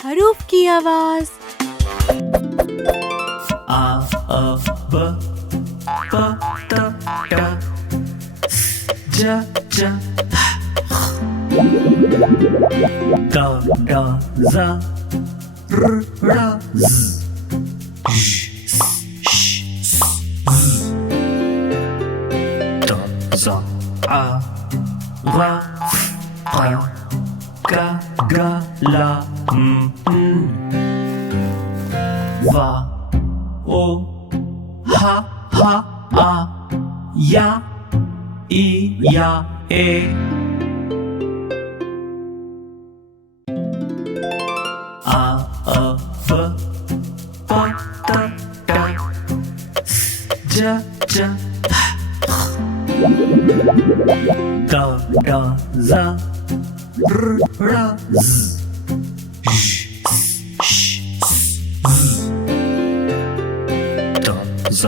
हरूफ की आवाज। आ ब प त ट ज ज द ड ज र ड़ ज़ श श ज़ द ज़ आ ग q ग ल व ओ ह आ या ई या ए आ ब प त ट ज ज द ड ज़ र ड़ ज़ श ज़ द ज़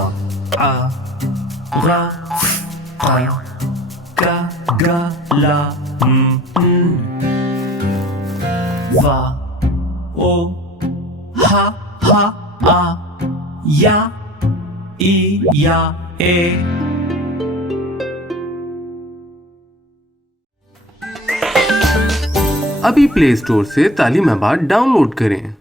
आ ग ग ल व ओ ह आ या ई या ए। अभी प्ले स्टोर से तालीमाबाद डाउनलोड करें।